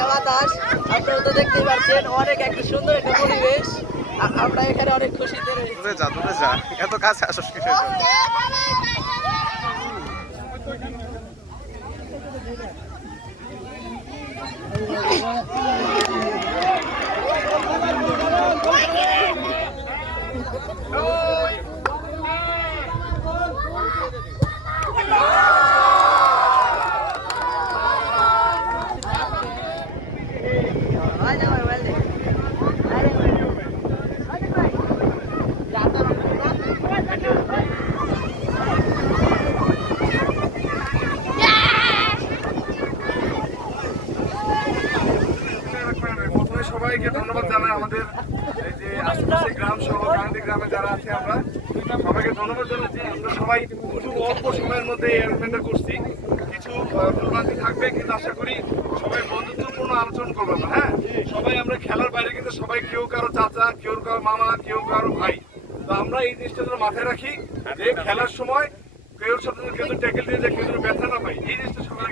একটা বাতাস, আপনারা তো দেখতেই পাচ্ছেন, অনেক একটা সুন্দর একটা পরিবেশ। আমরা এখানে অনেক খুশিতে রয়েছি। দূরে যা, দূরে যা, এত কাছে আসস কিসের জন্য? প্রথমে সবাইকে ধন্যবাদ জানাই আমাদের এই যে আশেপাশে গ্রাম সহ গান্ধী গ্রামে যারা আছে আমরা সবাইকে ধন্যবাদ জানাচ্ছি। আমরা সবাই খুব অল্প সময়ের মধ্যে এই অ্যারেঞ্জমেন্টটা করছি। কিছু ভুলভ্রান্তি থাকবে কিন্তু আশা করি সবাই বন্ধুত্বপূর্ণ আলোচনা করবো না। হ্যাঁ, সবাই আমরা খেলার বাইরে কিন্তু সবাই কেউ কারো চাচা, কেউ কারো মামা, কেউ কারো ভাই। তো আমরা এই জিনিসটা যেন মাথায় রাখি যে খেলার সময় কেউ সাথে কেউ ট্যাকেল দিয়ে যায়, কেউ ব্যথা না পাই, এই জিনিসটা সবাই